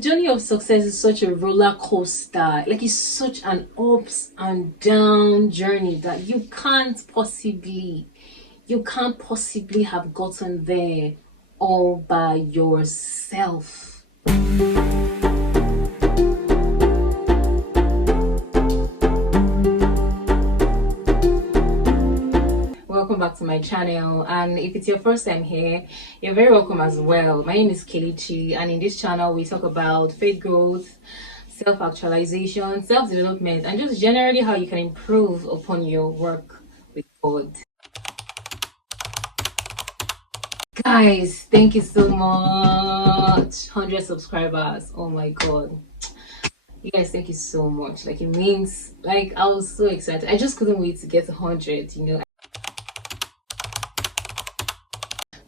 journey of success is such a roller coaster. Like, it's such an ups and down journey that you can't possibly have gotten there all by yourself. Welcome back to my channel, and if it's your first time here, you're very welcome as well. My name is Kelechi, and in this channel we talk about faith growth, self-actualization, self-development, and just generally how you can improve upon your work with God. Guys, thank you so much. 100 subscribers. Oh my god. You guys, thank you so much. Like, it means, like, I was so excited. I just couldn't wait to get 100,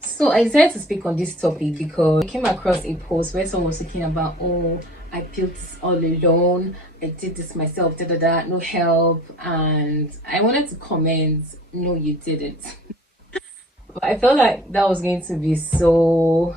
So I decided to speak on this topic because I came across a post where someone was talking about, oh, I built this all alone, I did this myself, no help. And I wanted to comment, no, you didn't. But I felt like that was going to be so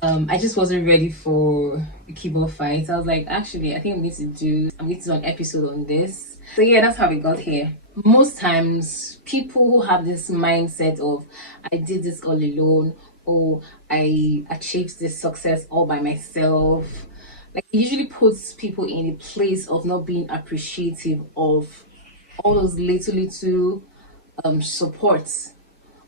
I just wasn't ready for the keyboard fight. I was like, actually, I think I'm going to do an episode on this. So yeah, that's how we got here. Most times people who have this mindset of I did this all alone, or I achieved this success all by myself, like, it usually puts people in a place of not being appreciative of all those little supports,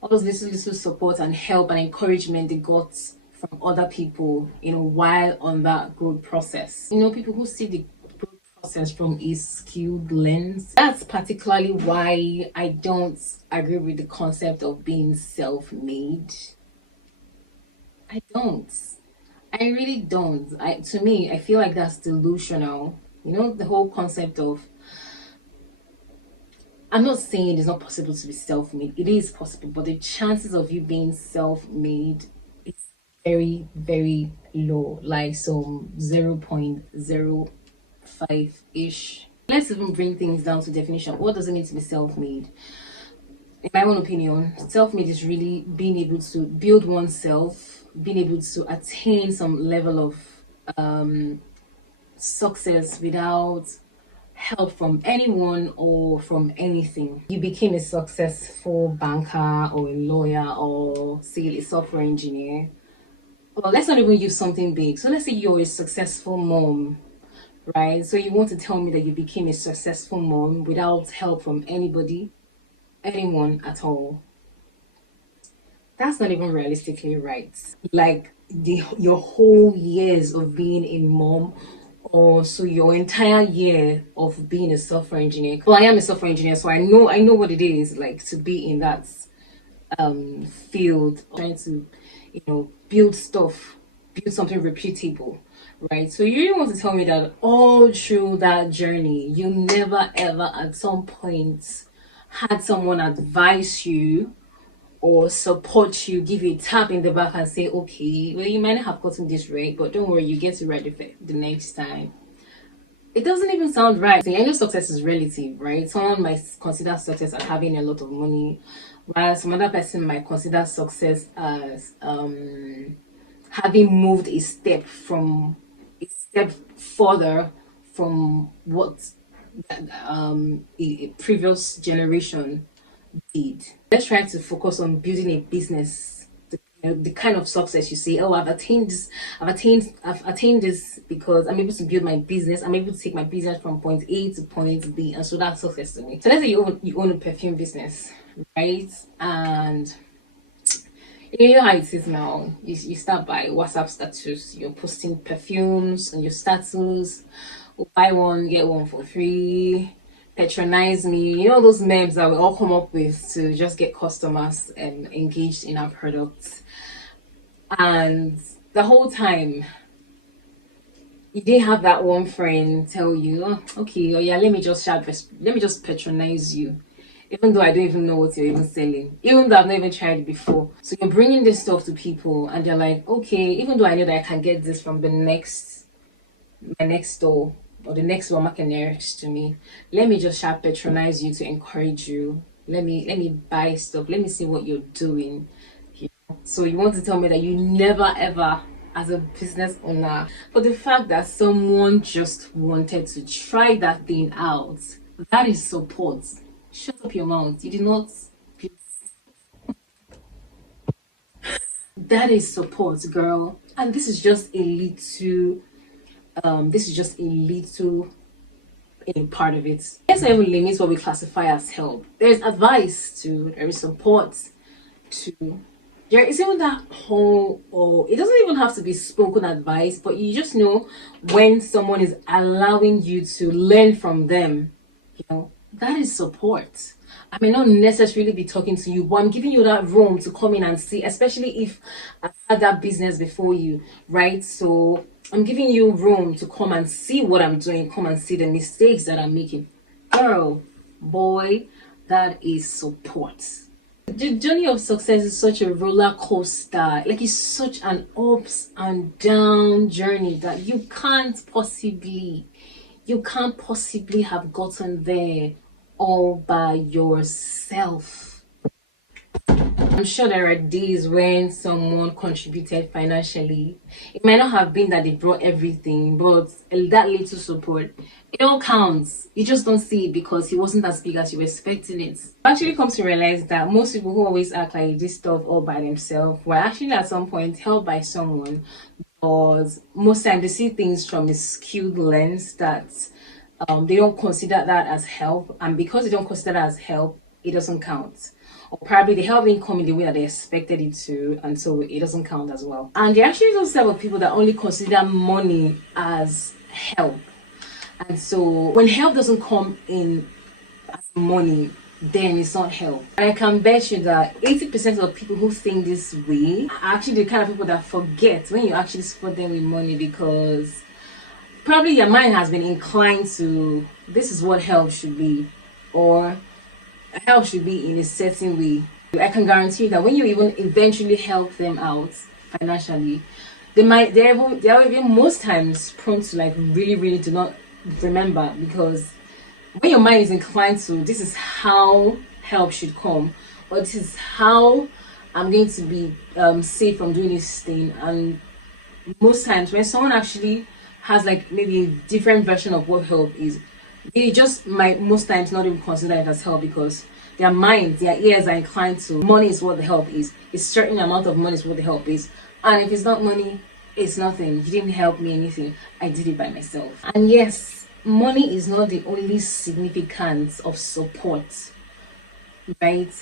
all those little support and help and encouragement they got from other people, while on that growth process. People who see the growth process from a skewed lens. That's particularly why I don't agree with the concept of being self-made. I really don't. To me, I feel like that's delusional. The whole concept of, I'm not saying it's not possible to be self-made. It is possible, but the chances of you being self-made is very, very low, like some 0.05-ish. Let's even bring things down to definition. What does it mean to be self-made? In my own opinion, self-made is really being able to build oneself, being able to attain some level of success without help from anyone or from anything. You became a successful banker or a lawyer or, say, a software engineer. Well, let's not even use something big. So let's say you're a successful mom, right? So you want to tell me that you became a successful mom without help from anyone at all? That's not even realistically right. Like, your whole years of being a mom, or so your entire year of being a software engineer. Well, I am a software engineer, so I know what it is like to be in that field, trying to build something reputable, right? So you really want to tell me that all through that journey you never ever at some point had someone advise you or support you, give you a tap in the back and say, okay, well, you might not have gotten this right, but don't worry, you get it right the next time? It doesn't even sound right. I know success is relative, right? Someone might consider success as having a lot of money, while some other person might consider success as having moved a step further from what a previous generation did. Let's try to focus on building a business. The kind of success you say, oh, I've attained this because I'm able to build my business. I'm able to take my business from point A to point B, and so that's success to me. So let's say you own a perfume business, right? And you know how it is now. You start by WhatsApp status. You're posting perfumes on your status. Buy one, get one for free. Patronize me. Those memes that we all come up with to just get customers engaged in our products. And the whole time, you didn't have that one friend tell you, oh, okay, oh yeah, let me just patronize you, even though I don't even know what you're even selling, even though I've not even tried it before. So you're bringing this stuff to people, and they're like, okay, even though I know that I can get this from my next store or the next one market nearest to me, let me just patronize you to encourage you. Let me buy stuff. Let me see what you're doing. So you want to tell me that you never ever as a business owner. But the fact that someone just wanted to try that thing out, that is support. Shut up your mouth. You did not. That is support, girl. And this is just a little. This is just a little in part of it. Let's not even limit what we classify as help. There's advice to. There is support to. There is even that whole, or it doesn't even have to be spoken advice, but you just know when someone is allowing you to learn from them, that is support. I may not necessarily be talking to you, but I'm giving you that room to come in and see, especially if I've had that business before you, right? So I'm giving you room to come and see what I'm doing, come and see the mistakes that I'm making. Girl, boy, that is support. The journey of success is such a roller coaster. Like, it's such an ups and down journey that you can't possibly have gotten there all by yourself. I'm sure there are days when someone contributed financially. It might not have been that they brought everything, but that little support, it all counts. You just don't see it because it wasn't as big as you were expecting it. I actually come to realize that most people who always act like this stuff all by themselves were actually at some point helped by someone. But most times they see things from a skewed lens that they don't consider that as help, and because they don't consider that as help, it doesn't count. Or probably the help didn't come in the way that they expected it to, and so it doesn't count as well. And there are actually those type of people that only consider money as help, and so when help doesn't come in as money, then it's not help. And I can bet you that 80% of people who think this way are actually the kind of people that forget when you actually support them with money, because probably your mind has been inclined to, this is what help should be, or help should be in a certain way. I can guarantee you that when you even eventually help them out financially, they're even most times prone to like really do not remember, because when your mind is inclined to, this is how help should come, or this is how I'm going to be safe from doing this thing. And most times when someone actually has like maybe a different version of what help is, they just might most times not even consider it as help, because their minds, their ears are inclined to money is what the help is. A certain amount of money is what the help is. And if it's not money, it's nothing. You didn't help me anything. I did it by myself. And yes, money is not the only significance of support, right?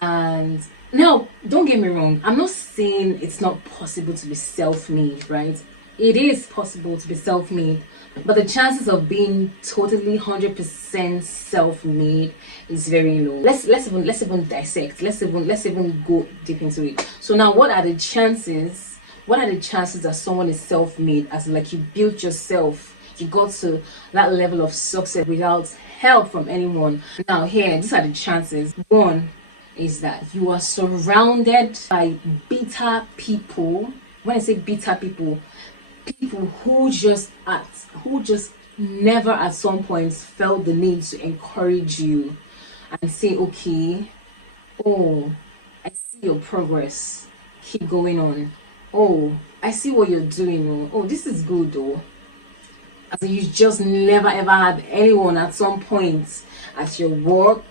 And now, don't get me wrong, I'm not saying it's not possible to be self-made, right? It is possible to be self-made, but the chances of being totally 100% self-made is very low. Let's even dissect. Let's even go deep into it. So now, what are the chances? What are the chances that someone is self-made, as like you built yourself, you got to that level of success without help from anyone? Now, here, these are the chances. One is that you are surrounded by bitter people. When I say bitter people, people who just never at some point felt the need to encourage you and say, okay, oh, I see your progress, keep going on. Oh, I see what you're doing. Oh, this is good though. As you just never ever had anyone at some point at your work,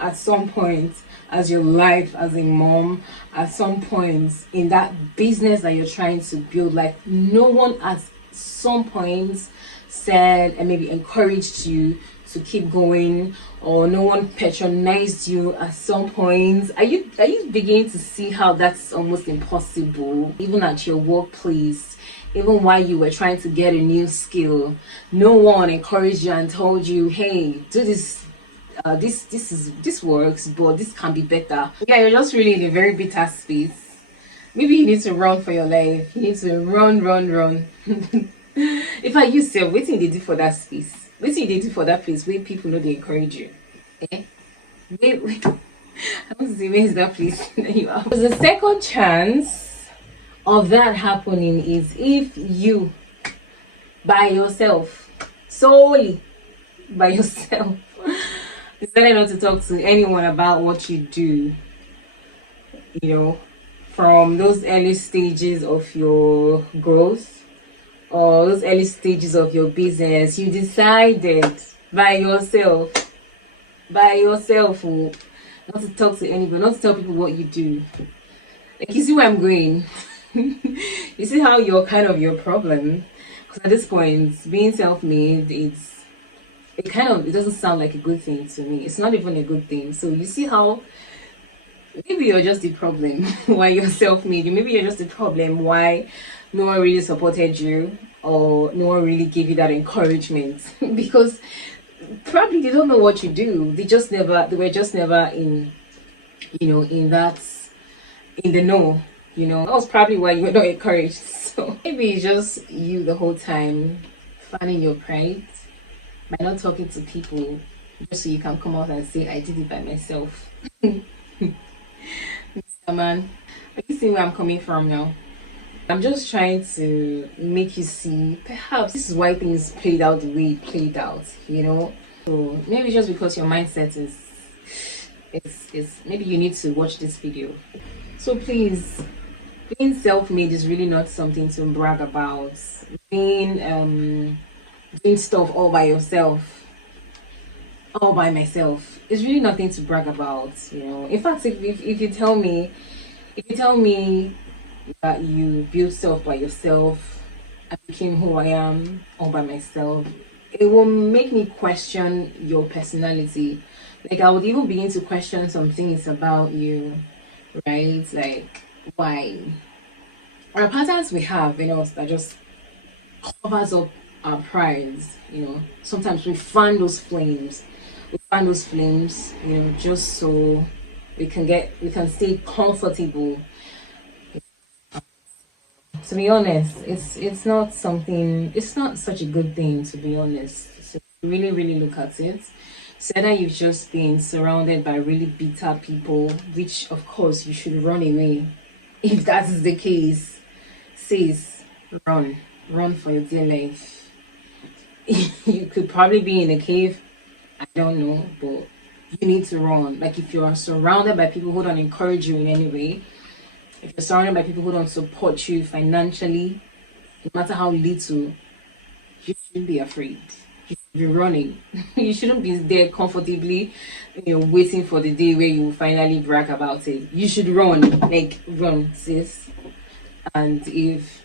at some point as your life as a mom, at some point in that business that you're trying to build. Like, no one at some point said and maybe encouraged you to keep going, or no one patronized you at some point. Are you beginning to see how that's almost impossible? Even at your workplace, even while you were trying to get a new skill, no one encouraged you and told you, hey, do this. This works, but this can be better. Yeah, you're just really in a very bitter space. Maybe you need to run for your life. You need to run. If I use self, what did they do for that space? What did they do for that place where people know they encourage you? Wait. I want to see, where is that place? There you are. The second chance of that happening is if you, by yourself, solely by yourself, decided not to talk to anyone about what you do, from those early stages of your growth or those early stages of your business, you decided by yourself, oh, not to talk to anybody, not to tell people what you do. Like, you see where I'm going? You see how you're kind of your problem? Because at this point, being self-made, it doesn't sound like a good thing to me. It's not even a good thing. So you see how maybe you're just the problem why you're self-made. Maybe you're just the problem why no one really supported you or no one really gave you that encouragement because probably they don't know what you do. They were just never in, in the know. That was probably why you were not encouraged. So maybe it's just you the whole time fanning your pride by not talking to people just so you can come out and say, I did it by myself. Mr. Man, are you seeing where I'm coming from now? I'm just trying to make you see perhaps this is why things played out the way it played out, So maybe just because your mindset is maybe you need to watch this video. So please, being self-made is really not something to brag about. Doing stuff all by yourself, all by myself, is really nothing to brag about. In fact, if you tell me that you built stuff by yourself, I became who I am all by myself, it will make me question your personality. Like, I would even begin to question some things about you, right? Like, why? Our patterns we have in us that just covers up our pride. Sometimes we fan those flames. Just so we can stay comfortable. To be honest, it's not such a good thing, to be honest. So really, really look at it. So either you've just been surrounded by really bitter people, which of course you should run away. If that is the case, sis, run for your dear life. You could probably be in a cave, I don't know, but you need to run. Like, if you are surrounded by people who don't encourage you in any way, if you're surrounded by people who don't support you financially, no matter how little, you shouldn't be afraid. You should be running. You shouldn't be there comfortably, waiting for the day where you will finally brag about it. You should run. Like, run, sis. And if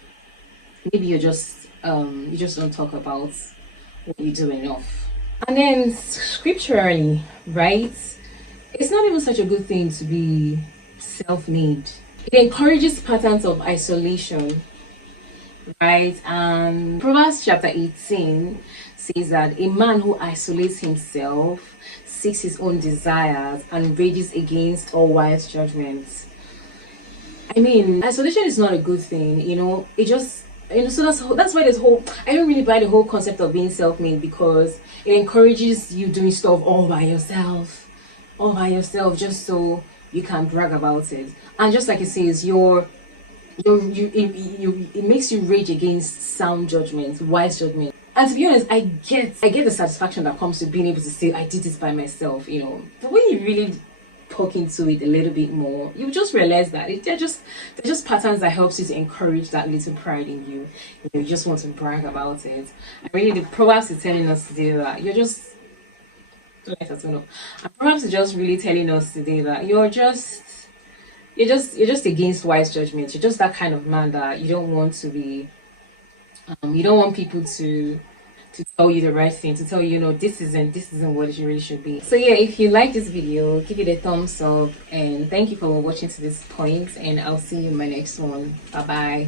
maybe you just don't talk about what you do enough. And then scripturally, right? It's not even such a good thing to be self-made. It encourages patterns of isolation, right? And Proverbs chapter 18 says that a man who isolates himself seeks his own desires and rages against all wise judgments. I mean, isolation is not a good thing, It just, so that's why I don't really buy the whole concept of being self-made, because it encourages you doing stuff all by yourself, just so you can brag about it. And just like it says, it makes you rage against sound judgment, wise judgment. And to be honest, I get the satisfaction that comes to being able to say, I did this by myself, But when you really poke into it a little bit more, you just realize that they're just patterns that helps you to encourage that little pride in you. You just want to brag about it. And really, the Proverbs is telling us today that you're just. And Proverbs is just really telling us today that you're just against wise judgment. You're just that kind of man that you don't want to be. You don't want people to tell you the right thing, to tell you, this isn't what it really should be. So yeah, if you like this video, give it a thumbs up, and thank you for watching to this point, and I'll see you in my next one. Bye bye.